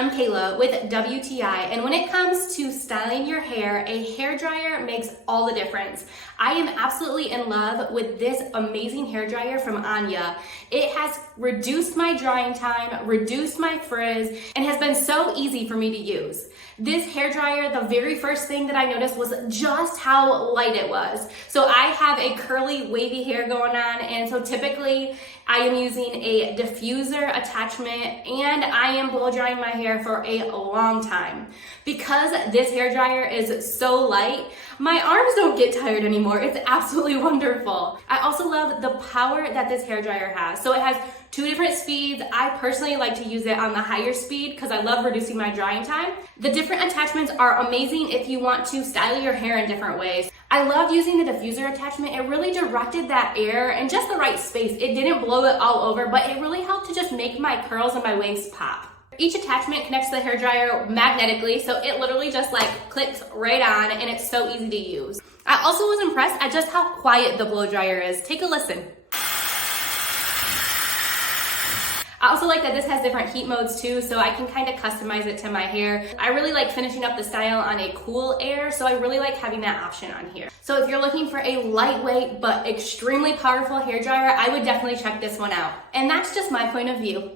I'm Kayla with WTI, and when it comes to styling your hair, a hair dryer makes all the difference. I am absolutely in love with this amazing hair dryer from AINA. It has reduced my drying time, reduced my frizz, and has been so easy for me to use. This hair dryer, the very first thing that I noticed was just how light it was. So I have a curly, wavy hair going on, and so typically I am using a diffuser attachment and I am blow drying my hair for a long time. Because this hair dryer is so light, my arms don't get tired anymore. It's absolutely wonderful. I also love the power that this hair dryer has. So it has 2 different speeds. I personally like to use it on the higher speed because I love reducing my drying time. The different attachments are amazing if you want to style your hair in different ways. I love using the diffuser attachment. It really directed that air in just the right space. It didn't blow it all over, but it really helped to just make my curls and my waves pop. Each attachment connects to the hair dryer magnetically, so it literally just like clicks right on and it's so easy to use. I also was impressed at just how quiet the blow dryer is. Take a listen. I also like that this has different heat modes too, so I can kind of customize it to my hair. I really like finishing up the style on a cool air, so I really like having that option on here. So if you're looking for a lightweight but extremely powerful hair dryer, I would definitely check this one out. And that's just my point of view.